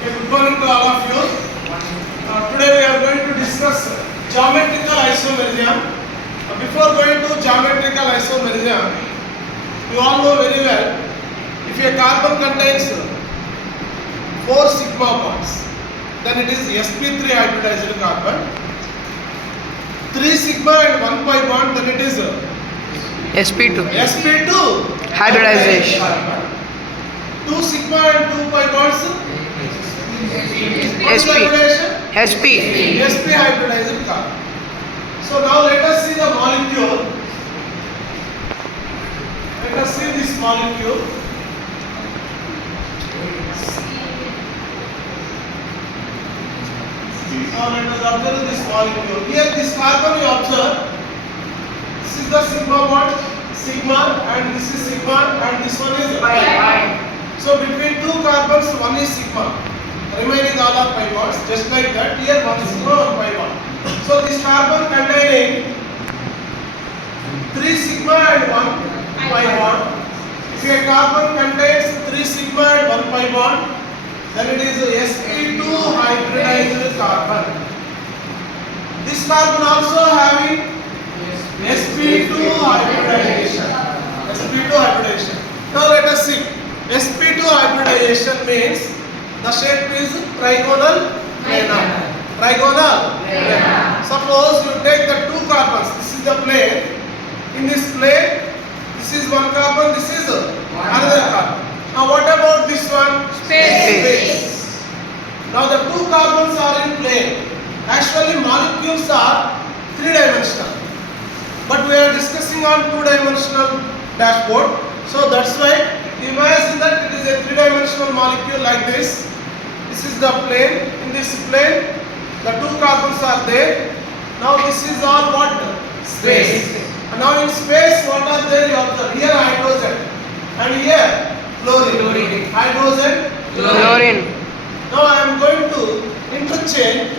Okay, good morning to all of you. Today we are going to discuss geometrical isomerism. Before going to geometrical isomerism, you all know very well, if a carbon contains 4 sigma bonds, then it is sp3 hybridized carbon. 3 sigma and 1 pi bond, then it is sp2 sp2 hybridization. carbon. 2 sigma and 2 pi bonds, what's the sp hybridization? sp sp hybridized carbon. So now let us see the molecule. Let us see this molecule. Now let us observe this molecule. Here this carbon you observe. This is the sigma bond, sigma, and this is sigma, and this one is pi. So between two carbons, one is sigma. Remaining all are pi bonds. Just like that, here one sigma, one pi bond. So this carbon containing 3 sigma and 1 pi bond. If a carbon contains 3 sigma and 1 pi bond, then it is sp2 hybridized carbon. This carbon also having sp2 hybridization. sp2 hybridization. Now let us see. sp2 hybridization means the shape is trigonal planar. Trigonal planar. Suppose you take the two carbons. This is the plane. In this plane, this is one carbon. This is another carbon. Now what about this one? Space. Now the two carbons are in plane. Actually molecules are 3-dimensional. But we are discussing on 2-dimensional dashboard. So that's why imagine that it is a 3-dimensional molecule like this. This is the plane. In this plane, the two carbons are there. Now this is all what? Space. And now in space, what are there? You observe here hydrogen, and here chlorine. Hydrogen, chlorine. Now I am going to interchange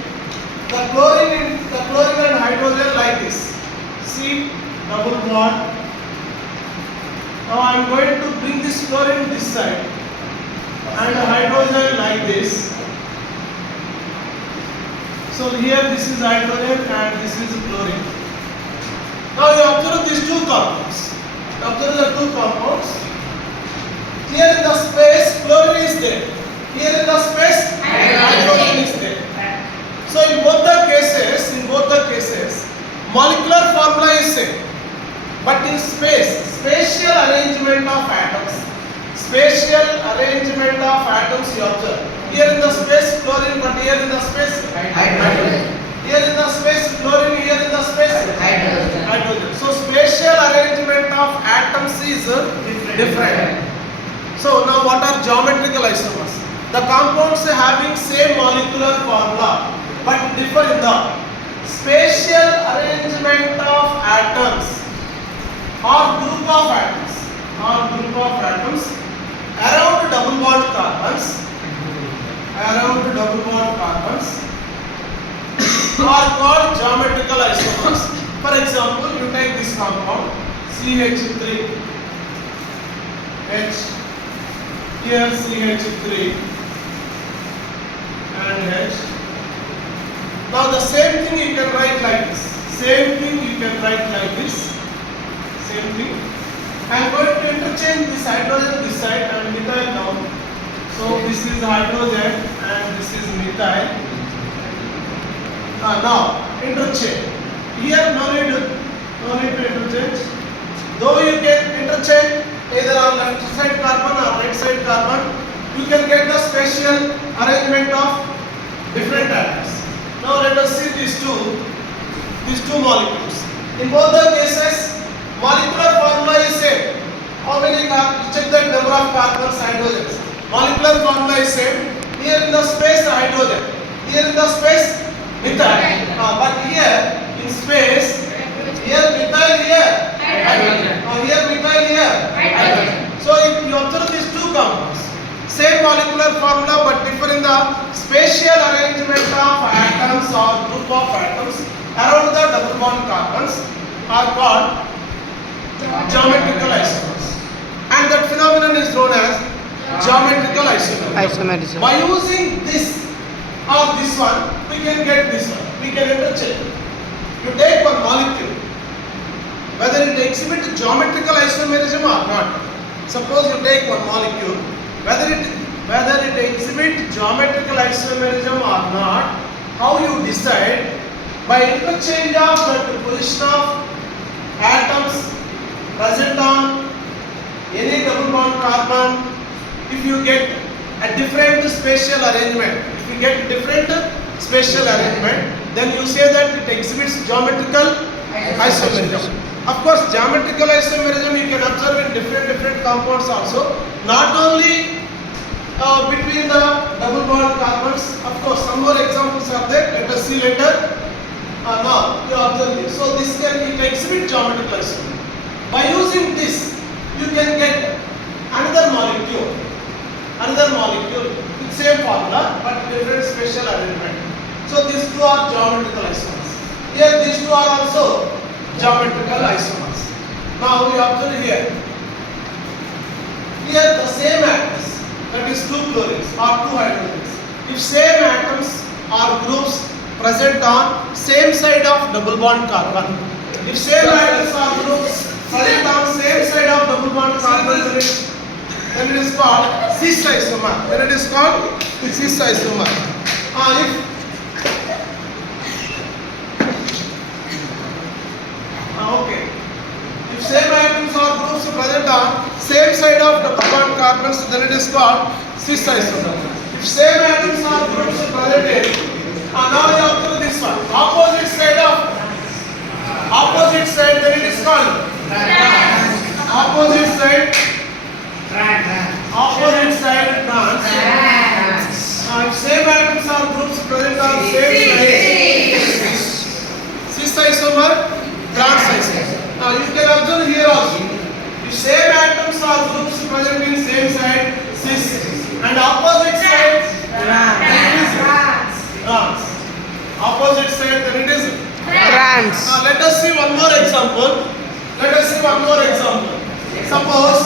the chlorine and hydrogen like this. See, double bond. Now I am going to bring this chlorine this side and hydrogen like this. So here this is hydrogen and this is chlorine. Now you observe these two compounds. Observe the two compounds. Here in the space, chlorine is there. Here in the space, hydrogen is there. So in both the cases, molecular formula is same. But in space, spatial arrangement of atoms. Spatial arrangement of atoms you observe. Here in the space, chlorine, but here in the space, hydrogen. Here in the space, chlorine, here in the space, hydrogen. So spatial arrangement of atoms is different. So now what are geometrical isomers? The compounds having same molecular formula but differ in the spatial arrangement of atoms or group of atoms around double bond carbons are called geometrical isomers. For example, you take this compound CH3, H, here CH3 and H. Now the same thing you can write like this. Same thing. I am going to interchange this hydrogen this side and methyl down. So this is hydrogen and this is methyl. Now interchange. Here no need to interchange. Though you can interchange either on left side carbon or right side carbon, you can get the spatial arrangement of different atoms. Now let us see these two molecules. In both the cases, molecular formula is same. How many carbons? Check the number of carbons, hydrogens. Molecular formula is same. Here in the space, hydrogen. Here in the space, methyl. But here in space, here methyl, here hydrogen. Here methyl, here hydrogen. So if you observe these two compounds, same molecular formula but differ in the spatial arrangement of atoms or group of atoms around the double bond carbons are called geometrical isomers. And that phenomenon is known as geometrical isomerism. Isomerism. By using this or this one, we can get this one. We can interchange. You take one molecule, whether it exhibits geometrical isomerism or not. Suppose you take one molecule, whether it exhibits geometrical isomerism or not, how you decide? By interchange of the position of atoms present on any double bond carbon. If you get a different spatial arrangement, then you say that it exhibits geometrical isomerism. Of course, geometrical isomerism you can observe in different compounds also. Not only between the double bond carbons. Of course, some more examples are there. Let us see later. Now you observe this. So this can exhibit geometrical isomerism. By using this, you can get another molecule with same formula but different spatial arrangement. So these two are geometrical isomers. Here these two are also geometrical isomers. Now we observe here. Here the same atoms, that is two chlorines or two hydrogens. If same atoms or groups present on same side of double bond carbon, if same atoms or groups present on same side of double bond carbon, then it is called cis isomer. If same atoms or groups present on same side of double bond carbons, then it is called cis isomer. If same atoms or groups present now you observe this one. Opposite side, then it is called opposite side trans. If same atoms or groups present on same side, cis isomer, trans isomer. Now you can observe here also. If same atoms or groups present in same side, cis, and opposite side, trans. Opposite side, then it is Trans. let us see one more example. Suppose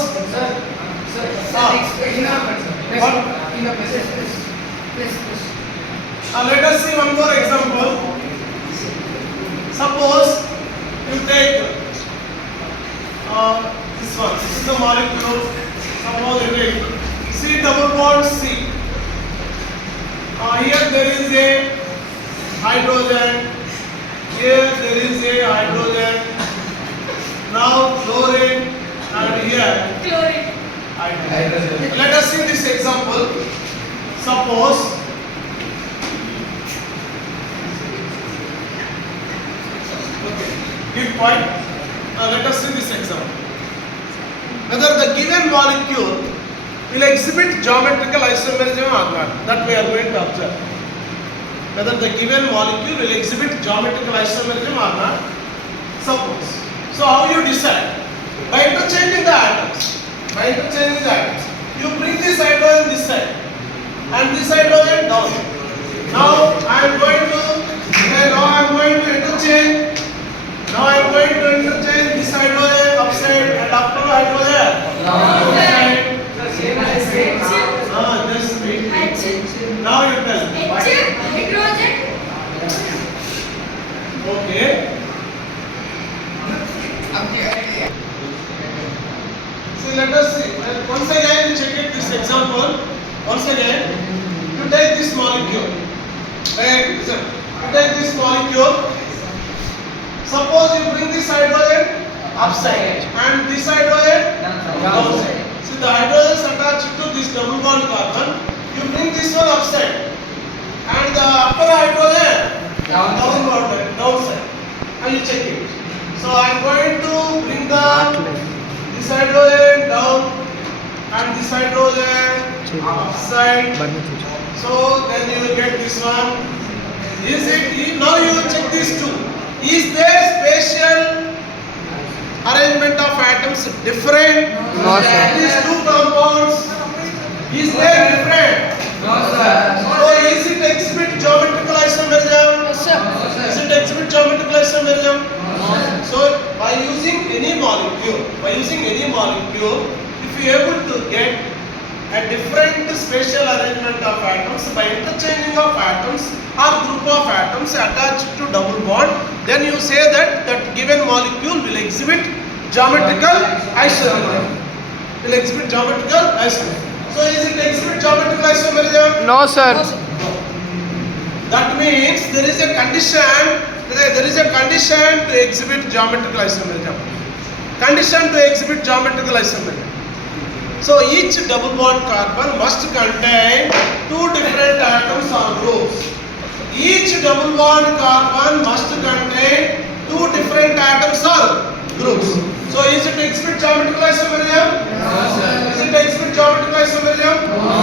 let us see one more example. Suppose you take this one. This is the molecule. Suppose you take C double bond C. Here there is a hydrogen. Here there is a hydrogen. Now chlorine, and here hydrogen. Let us see this example. Suppose give point. Let us see this example. Whether the given molecule will exhibit geometrical isomerism or not, that we are going to observe. Whether the given molecule will exhibit geometrical isomerism or not. Suppose. So how you decide? By interchanging the atoms. You bring this hydrogen this side and this hydrogen down. Now I am going to interchange. This hydrogen upside and after hydrogen downside. Just wait. Now you tell. Okay. So let us see. Once again, you check it this example. Once again, you take this molecule. Right? Listen. You take this molecule. Suppose you bring this hydrogen upside and this hydrogen downside. See the hydrogen is attached to this double bond carbon. You bring this one upside and the upper hydrogen downside. And you check it. So I am going to bring this hydrogen down and this hydrogen upside. So then you will get this one. Now you will check these two. Is there spatial arrangement of atoms different? No, sir. These two compounds, is there different? No, sir. So is it exhibit geometrical isomerism? Is it exhibit geometrical isomerism? So by using any molecule, if you are able to get a different atoms or group of atoms attached to double bond, then you say that that given molecule will exhibit geometrical isomerism. Will exhibit geometrical isomerism. So is it exhibit geometrical isomerism? No, sir. That means there is a condition. There is a condition to exhibit geometrical isomerism. Condition to exhibit geometrical isomerism. So each double bond carbon must contain two different atoms or groups. Each double bond carbon must contain two different atoms or groups. So is it exhibit geometrical isomerism? No, sir. Is it exhibit geometrical isomerism? No.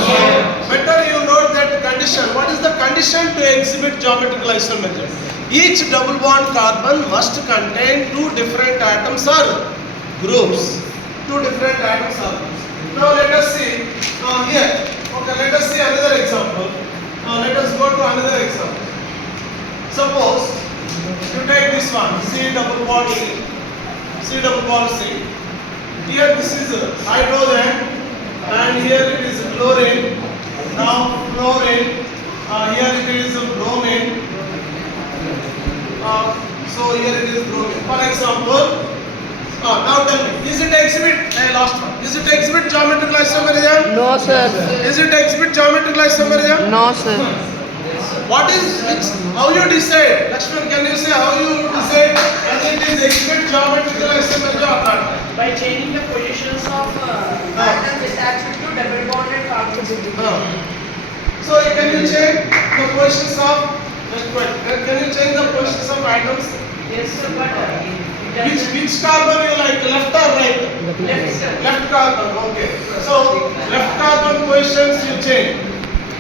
Better you note that condition. What is the condition to exhibit geometrical isomerism? Each double bond carbon must contain two different atoms or groups. Two different atoms or groups. Now let us see here. Okay, let us see another example. Let us go to another example. Suppose you take this one, C double bond C, C double bond C. Here this is hydrogen, and here it is chlorine. Now fluorine. Here it is bromine. So here it is bromine. For example. Now tell me, is it exhibit? Last one. Is it exhibit geometrical isomerism? No, sir. Is it exhibit geometrical isomerism? No, sir. What is which? How you decide? Lakshman, can you say how you decide whether it is exhibit geometrical isomerism or not? By changing the positions of atoms attached to double bonded carbons. So can you change the positions of? Can you change the positions of atoms? Yes, sir, but Which carbon you like? Left or right? left, sir. Left carbon. Okay. So left carbon positions you change.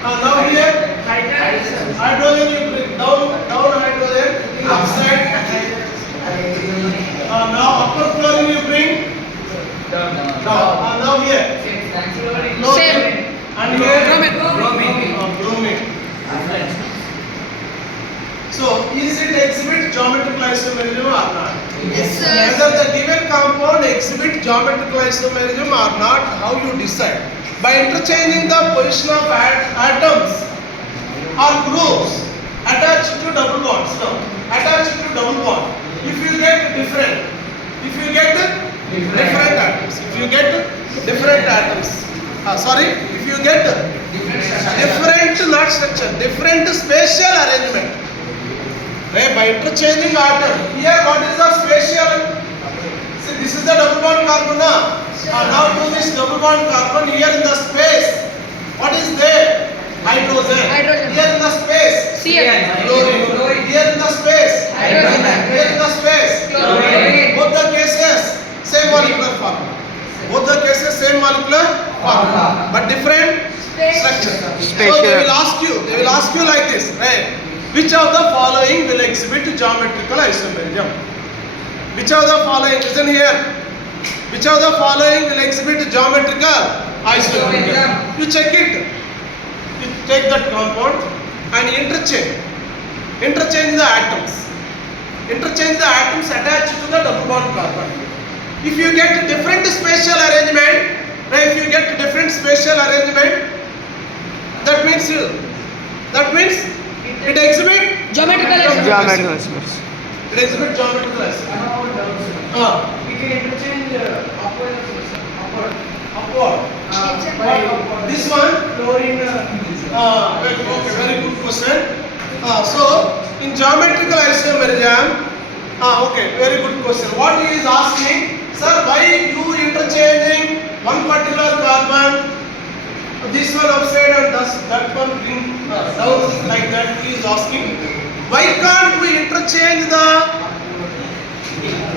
Now here Hydrogen. hydrogen you bring down hydrogen in upside. Now upper fluorine you bring down. Now here. No, Same. And here Bromine. bromine. So is it exhibit geometrical isomerism or not? Yes, Whether the given compound exhibit geometrical isomerism or not, how you decide? By interchanging the position of atoms or groups attached to double bonds. No, attached to double bond. If you get different atoms, if you get different atoms, if you get different, not structure, different spatial arrangement. Right, by interchanging atom, here what is the spatial? See, this is the double bond carbon. Now to this double bond carbon, here in the space, what is there? Hydrogen. Hydrogen. Here in the space, CN. chlorine. Here in the space, Hydrogen. Here in the space, Chlorine. both the cases, same molecular formula. Both the cases, same molecular formula, but different structure. So they will ask you like this, right? Which of the following will exhibit geometrical isomerism? Which of the following, listen here. Which of the following will exhibit geometrical isomerism? You check it. You take that compound and interchange the atoms. Interchange the atoms attached to the double bond carbon. If you get different spatial arrangement, right? If you get different spatial arrangement, that means it exhibit Geometrical isomerism. It exhibit geometrical isomerism. We can interchange upward. Upward. This one. Chlorine. Okay, very good question. So in geometrical isomerism, okay, very good question. What he is asking, sir, why you interchanging one particular carbon? This one upside and that one bring down like that. He is asking, why can't we interchange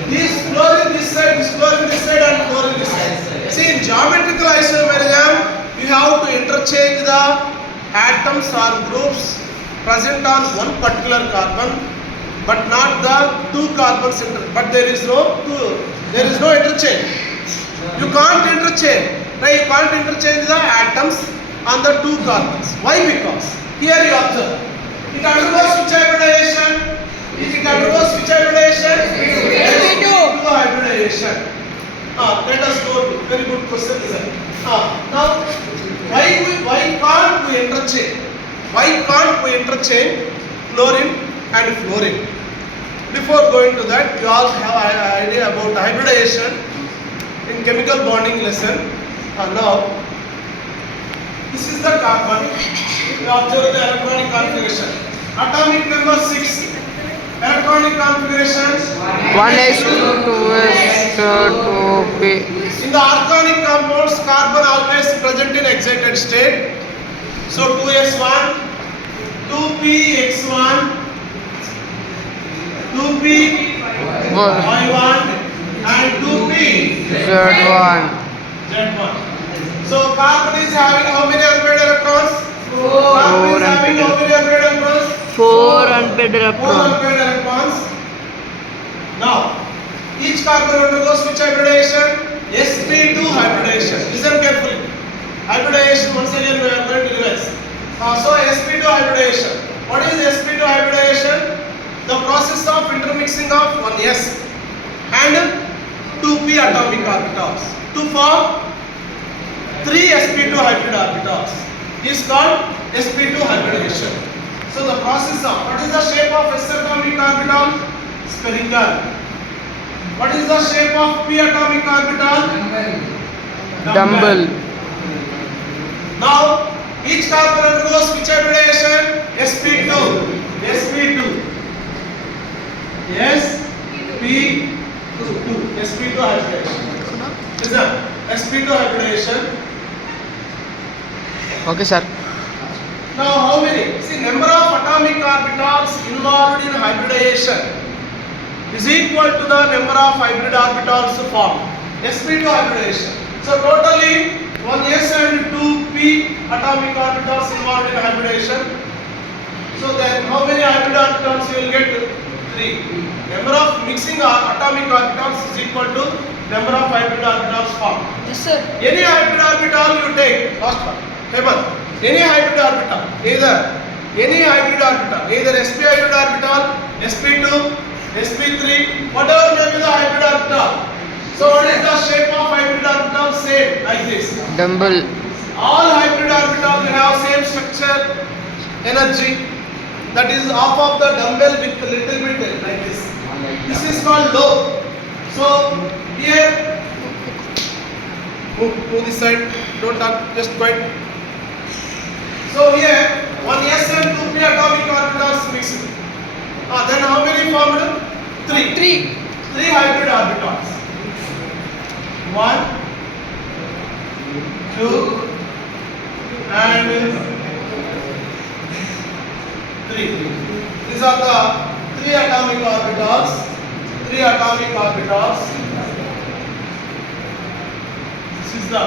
this fluorine this side, this fluorine this side, and fluorine this side? See, in geometrical isomerism, you have to interchange the atoms or groups present on one particular carbon, but not the two carbons. But there is no interchange. You can't interchange. Right, you can't interchange the atoms on the two carbons. Why? Because here you observe, it undergoes which hybridization? It undergoes which hybridization? sp2 hybridization. Let us go to very good question. Now, why can't we interchange? Why can't we interchange chlorine and fluorine. Before going to that, you all have an idea about hybridization in chemical bonding lesson. Now, this is the carbon. You observe the electronic configuration. Atomic number 6. Electronic configuration. 1s2 2s2 2p. In the organic compounds, carbon always present in excited state. So 2s1, 2px1, 2p y1, and 2p z1. z1. So carbon is having how many unpaired electrons? Four Carbon is having how many unpaired electrons? 4 unpaired 4 electrons. unpaired electrons. Now, each carbon undergoes which hybridization? sp2 hybridization. Listen carefully. Hybridization, once again we are going to revise. So sp2 hybridization. What is sp2 hybridization? The process of intermixing of one s and 2p atomic orbitals to form 3 sp2 hybrid orbitals is called sp2 hybridization. So the process of, what is the shape of s atomic orbital? Spherical. What is the shape of p atomic orbital? Dumbbell. Now each carbon undergoes which hybridization? sp2. sp2. sp2 hybridization. Listen, sp2 hybridization. Okay, sir. Now how many? See, number of atomic orbitals involved in hybridization is equal to the number of hybrid orbitals formed. sp2 hybridization. So totally 1s and 2p atomic orbitals involved in hybridization. So then how many hybrid orbitals you will get? 3. Number of mixing atomic orbitals is equal to number of hybrid orbitals formed. Yes, sir. Any hybrid orbital you take, last one, Heman, any hybrid orbital, either sp hybrid orbital, sp2, sp3, whatever may be the hybrid orbital. So what is the shape of hybrid orbital? Same, like this. Dumbbell. All hybrid orbitals will have same structure, energy. That is half of the dumbbell with a little bit like this. This is called low. So here, move this side. Don't touch, just quite. So here, 1s and 2p atomic orbitals mixed. Then how many formed? 3. 3 hybrid orbitals. 1, 2, and 3. These are the 3 atomic orbitals. 3 atomic orbitals. This is the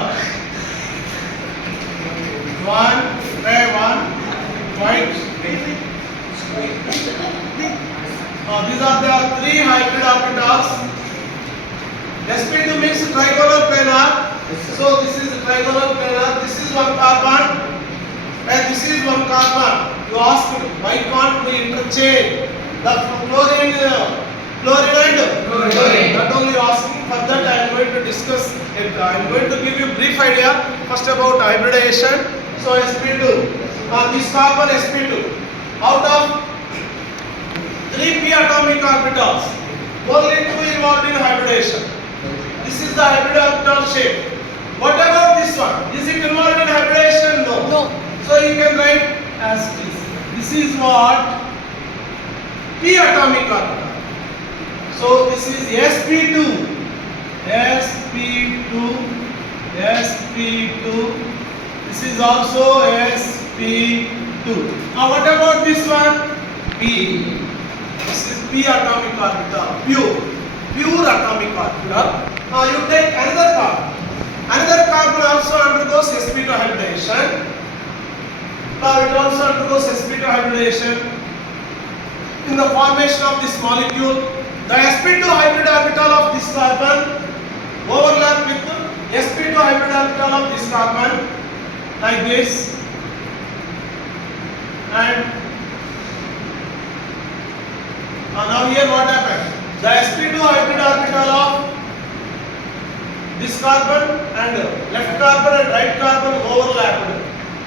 1, red one, white. These are the 3 hybrid orbitals. sp2 means trigonal planar. So this is trigonal planar. This is one carbon and this is one carbon. You ask me, why can't we interchange the chlorine and chlorine? Not only asking, for that I am going to discuss it. I am going to give you brief idea first about hybridization. So sp2, this carbon sp2, out of 3p atomic orbitals, only 2 involved in hybridization. This is the hybrid orbital shape. What about this one? Is it involved in hybridization? No. So you can write as this. This is what? P atomic orbital. So this is sp2. sp2. This is also sp2. Now what about this one? P. This is p atomic orbital. Pure atomic orbital. Now you take another carbon. Another carbon also undergoes sp2 hybridization. Now it also undergoes sp2 hybridization. In the formation of this molecule, the sp2 hybrid orbital of this carbon overlap with sp2 hybrid orbital of this carbon like this. And now here what happened? The sp2 hybrid orbital of this carbon and left carbon and right carbon overlapped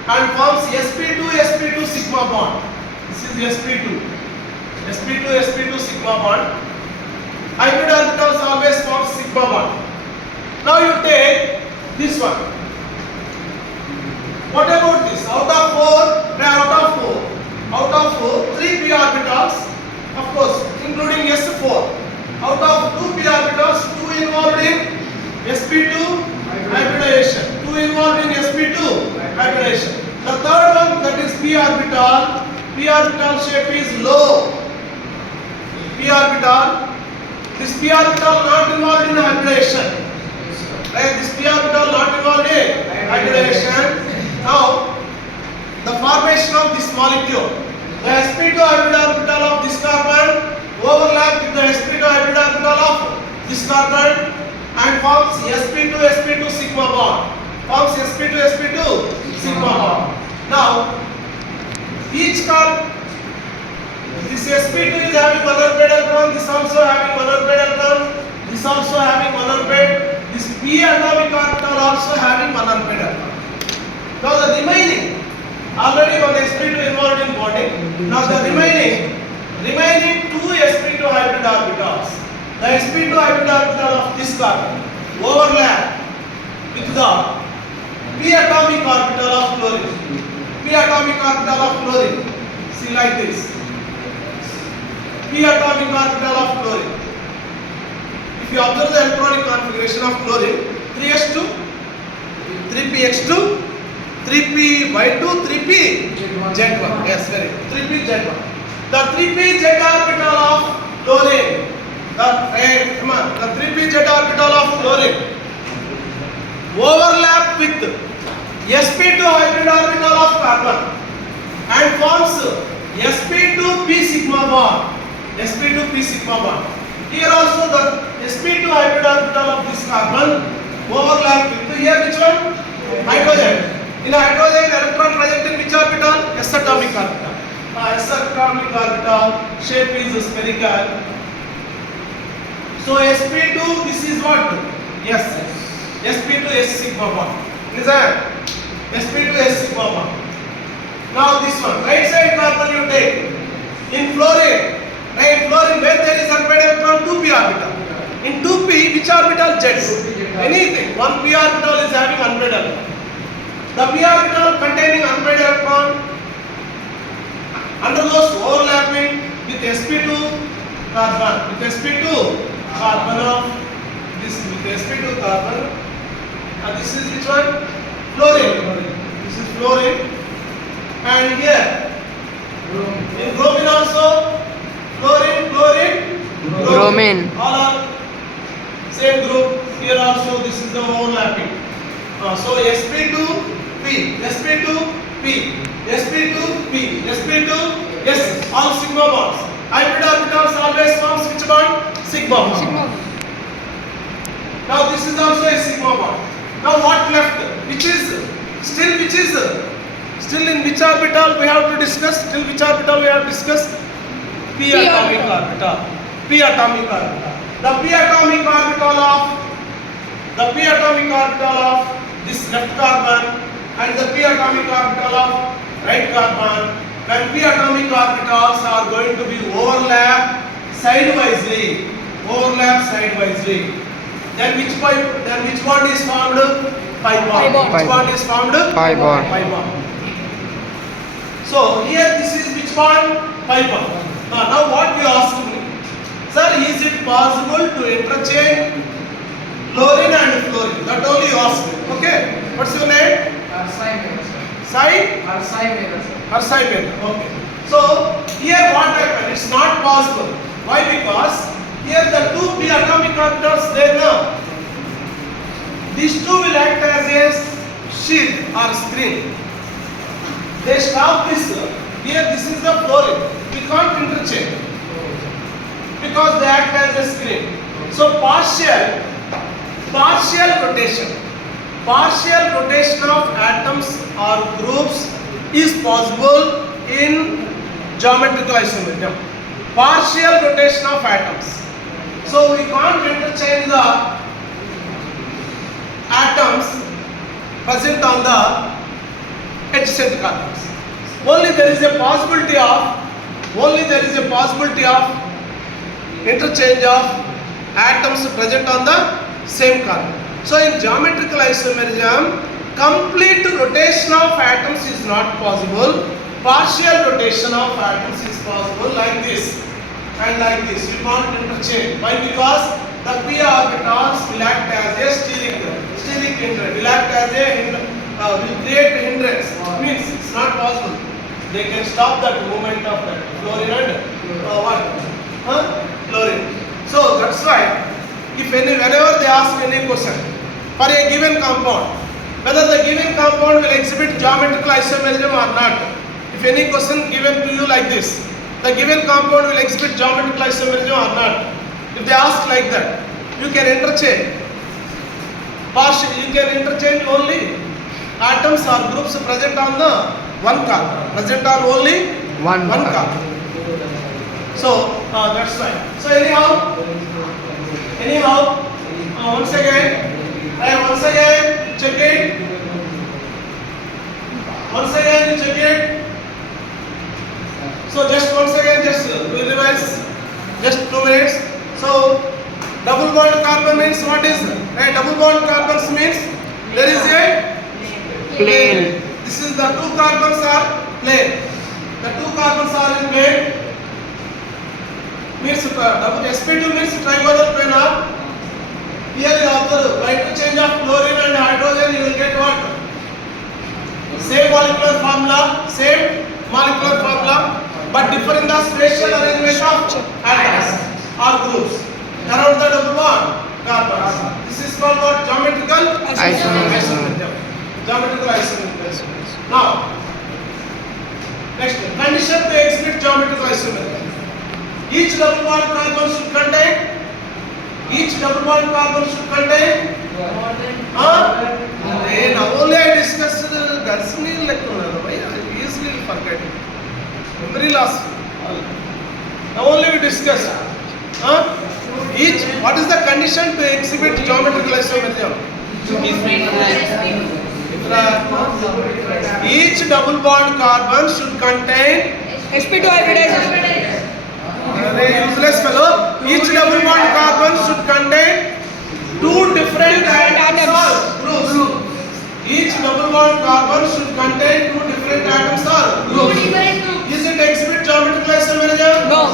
and forms sp2 sigma bond. This is sp2. sp2 sigma bond. Hybrid orbitals always form sigma bond. Now you take this one. What about this? Out of 4, 3 p orbitals, of course, including s4. Out of 2 p orbitals, 2 involved in sp2 hybridization. 2 involved in sp2 hybridization. The third one, that is p orbital. P orbital shape is low. P orbital. This p orbital not involved in hybridization. Right? This p orbital not involved in hybridization. Now, the formation of this molecule, the sp2 hybrid orbital of this carbon overlap with the sp2 hybrid orbital of this carbon and forms sp2 sigma bond. Forms sp2 sigma bond. Now, each carbon, this sp2 is having one unpaired electron, this also having one unpaired electron, this also having one unpaired, this p atomic orbital also having one unpaired electron. Now the remaining, already one sp2 involved in bonding. Now the remaining 2 sp2 hybrid orbitals. The sp2 hybrid orbital of this carbon overlap with the p atomic orbital of chlorine. P atomic orbital of chlorine. See like this. P atomic orbital of chlorine. If you observe the electronic configuration of chlorine, 3s2, 3px2, 3py2, 3pz1. Yes, very good. 3pz1. The 3pz orbital of chlorine. The 3pz orbital of chlorine overlap with sp2 hybrid orbital of carbon and forms sp2p sigma bond. sp2p sigma bond. Here also the sp2 hybrid orbital of this carbon overlap with here which one? Hydrogen. In hydrogen, electron present in which orbital? S atomic orbital. S atomic orbital shape is spherical. So sp2, this is what? Yes. sp2 S sigma bond. Is that? sp2 S sigma bond. Now this one, right side carbon you take. In fluorine, right? In fluorine, where there is unpaired electron, 2p orbital. In 2p, which orbital? Z. Anything. 1p orbital is having unpaired electron. The p orbital containing unpaired electron undergoes overlapping with sp2 carbon. With sp2 carbon of this, with sp2 carbon. And this is which one? Fluorine. This is fluorine. And here, in bromine also, fluorine, Bromine. all are same group. Here also, this is the overlapping. So sp2p, sp2p, sp2p, sp2, yes, all sigma bonds. Hybrid orbitals always forms which bond? Sigma bond. Now this is also a sigma bond. Now what left? Which is still in which orbital we have to discuss? Still which orbital we have discussed? P atomic orbital. P atomic orbital. The p atomic orbital of this left carbon and the p atomic orbital of right carbon. When p atomic orbitals are going to be overlap sidewisely, then which bond is formed? Pi bond. Which bond is formed? Pi bond. Pi bond. So here this is which bond? Pi bond. Now what you ask me, sir, is it possible to interchange chlorine and fluorine? That only you ask me. Okay. What's your name? Sai? Arsai Mehta. Okay. So here what happened? It's not possible. Why? Because here the two p atomic orbitals there now. These two will act as a shield or screen. They stop this. Here this is the fluorine. We can't interchange because they act as a screen. So partial rotation of atoms or groups is possible in geometrical isomerism. Partial rotation of atoms. So we can't interchange the atoms present on the adjacent carbons. only there is a possibility of interchange of atoms present on the same carbon. So in geometrical isomerism, complete rotation of atoms is not possible. Partial rotation of atoms is possible, like this and like this. You can't interchange. Why? Because the p orbitals will act as a steric hindrance. Will act as a will create a hindrance. Means it's not possible. They can stop that movement of that fluorine and chlorine. So that's why whenever they ask any question for a given compound, whether the given compound will exhibit geometrical isomerism or not. If any question given to you like this, the given compound will exhibit geometrical isomerism or not. If they ask like that, you can interchange. You can interchange only atoms or groups present on the one carbon. Present on only One carbon. So that's why. So anyhow, once again, check it. Once again, you check it. So just once again, we revise. Just 2 minutes. So double bond carbon means what is? Double bond carbons means there is a plane. This is the 2 carbons are plane. The 2 carbons are in plane. Means sp2 means trigonal planar. Here you observe by interchange of chlorine and hydrogen, you will get what? Same molecular formula, but different in the spatial arrangement of atoms or groups around the double bond carbons. This is called what? Geometrical Isomerism. Geometrical isomerism. Now, next condition to exhibit geometrical isomerism. Each double bond carbon should contain. Now only I discussed Garsni Lecturer. I easily forget. Memory loss. Now only we discussed. What is the condition to exhibit geometrical isomerism? Each double bond carbon should contain sp2 hybridization. Useless fellow. Each double bond carbon should contain 2 different atoms or groups. Each double bond carbon should contain 2 different atoms or groups. Is it exhibit geometrical isomerism? No,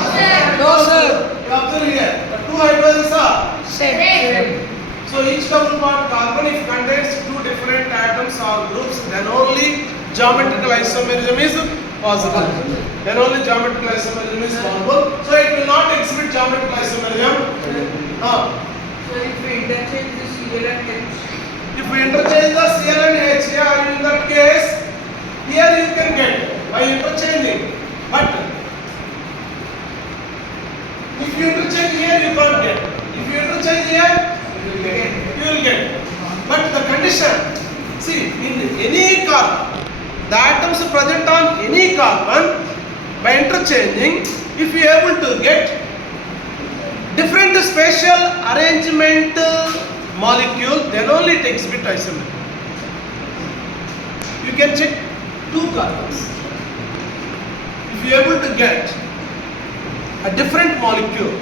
sir. You observe here. The 2 hydrogens are Same. So each double bond carbon, if contains 2 different atoms or groups, then only geometrical isomerism is possible. So it will not exhibit geometrical isomerism. So if we interchange the Cl and H. If we interchange the Cl and H here, in that case, here you can get by interchanging. But if you interchange here, you can't get. If you interchange here, you will get. But the condition, see, in any carbon, the atoms present on any carbon, by interchanging, if you are able to get different spatial arrangement molecule, then only it exhibit isomerism. You can check 2 carbons. If you are able to get a different molecule,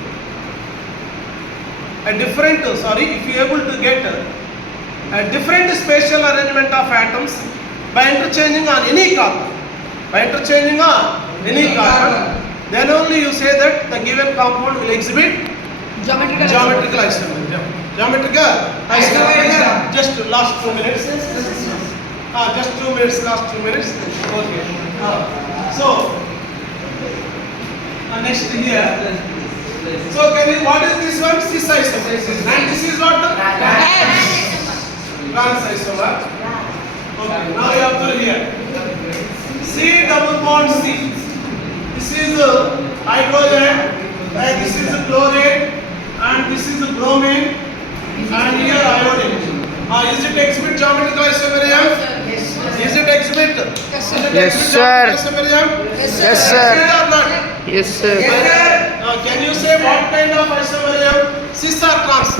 if you are able to get a different spatial arrangement of atoms by interchanging on any carbon, then only you say that the given compound will exhibit geometrical isomerism. Just last 2 minutes. Last 2 minutes. Okay. So next here. So what is this one? Cis isomer. And this is what? Trans isomer. Okay. Now you observe here. C double bond C. This is hydrogen, and this is chlorine, and this is bromine, and here iodine. Is it exhibit geometrical isomerism? Is it exhibit? Yes, sir. Isomerism? Yes, sir. Or not? Yes, sir. Can you say what kind of isomerism? Cis or trans?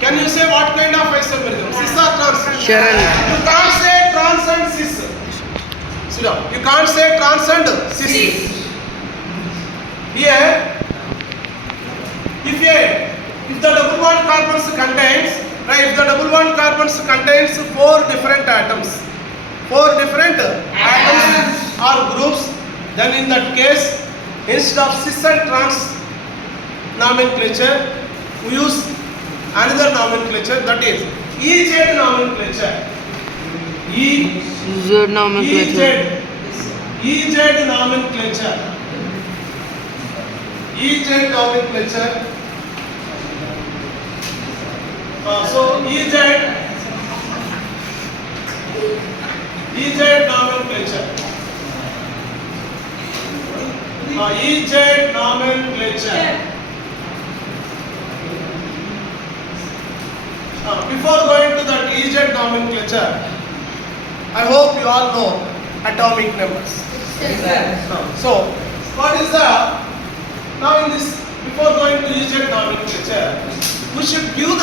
Can you say what kind of isomerism? Cis or trans? Sharon. You can't say trans and cis. So Sit down. You can't say trans and cis. Here, if the double bond carbons contains, right, if the double bond carbons contains four different atoms or groups, then in that case, instead of cis and trans nomenclature, we use another nomenclature, that is EZ nomenclature. Z nomenclature. EZ nomenclature. EZ nomenclature. So EZ nomenclature. EZ nomenclature. Before going to that EZ nomenclature, I hope you all know atomic numbers. So, what is the, now in this, before going to EZ nomenclature, we should give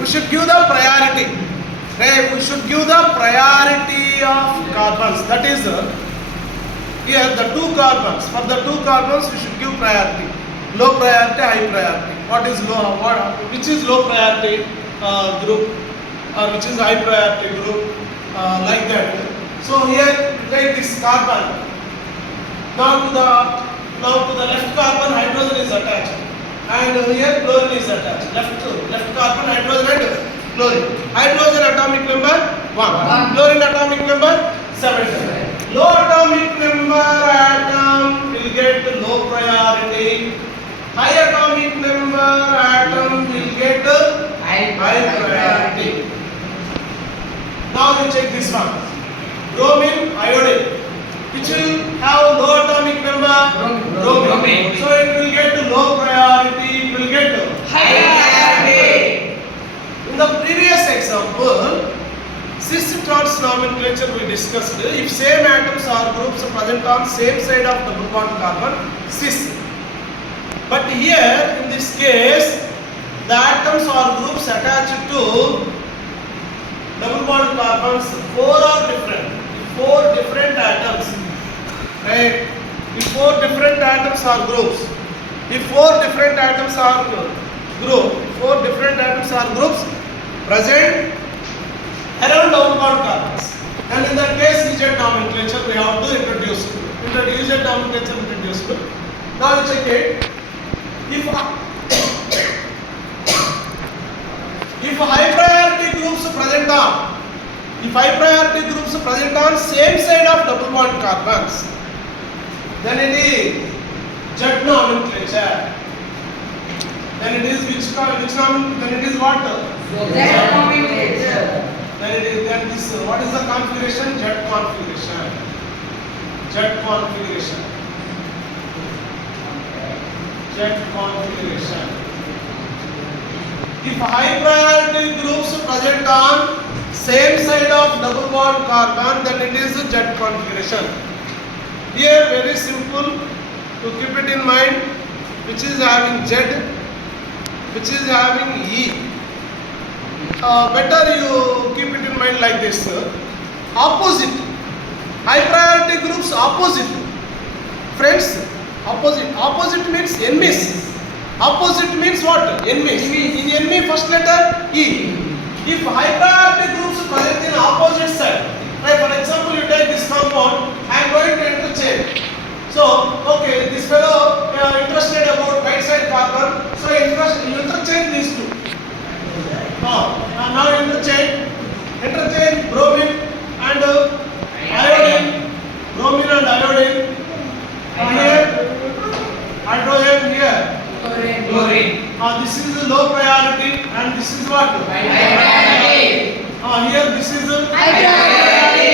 we should give the priority. Right? We should give the priority of carbons. That is, here the two carbons. For the two carbons, we should give priority. Low priority, high priority. What is low? Which is low priority group, or which is high priority group? Like that. So here, take this carbon. Now to the left carbon, hydrogen is attached, and here chlorine is attached. Left carbon, hydrogen and chlorine. Hydrogen atomic number 1. Chlorine atomic number 7. Low atomic number atom will get low priority. High atomic number atom will get high priority. Now you check this one. Bromine, iodine, which will have low atomic number bromine. So it will get low priority, it will get high priority. In the previous example, cis-trans nomenclature we discussed. If same atoms or groups present on same side of double bond carbon, cis. But here in this case, the atoms or groups attached to double bond carbons, four are different. Four different atoms, right? If four different atoms are groups, four different atoms are groups present around double bond carbons, and in that case, EZ nomenclature we have to introduce. EZ nomenclature introduced. Now you check it. If high priority groups present on same side of double bond carbons, then it is Z nomenclature. Then it is then it is what? Z nomenclature. Then this, what is the configuration? Z configuration. Z configuration. Z configuration. If high priority groups present on same side of double bond carbon, then it is Z configuration. Here very simple to keep it in mind, which is having Z, which is having E. Better you keep it in mind like this. Opposite. High priority groups opposite. Friends, opposite. Opposite means enemies. Opposite means what? Enemies. In enemy first letter E. If high priority groups present in opposite side, like for example you take this compound, I am going to interchange. So, okay, this fellow interested about right side carbon, so you interchange these two. Now interchange bromine and iodine. Bromine and iodine. Here, hydrogen here. Chlorine. This is low priority and this is what? High priority. Here this is high priority.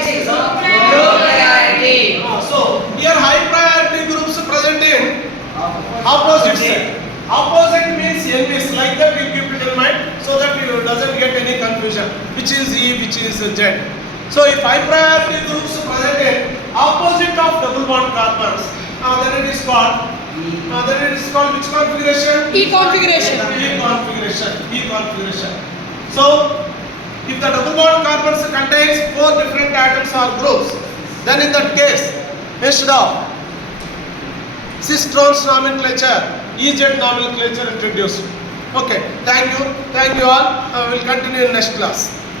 This is low priority. So here high priority groups present in opposite side. Opposite means enemies, like that you keep it in mind so that you doesn't get any confusion. Which is E, which is Z. So if high priority groups present in opposite of double bond carbons, then it is called which configuration? E configuration. E configuration. So If the double bond carbons contains 4 different atoms or groups, then in that case, instead of cis trans nomenclature, EZ nomenclature introduced. Okay, thank you all. We will continue in next class.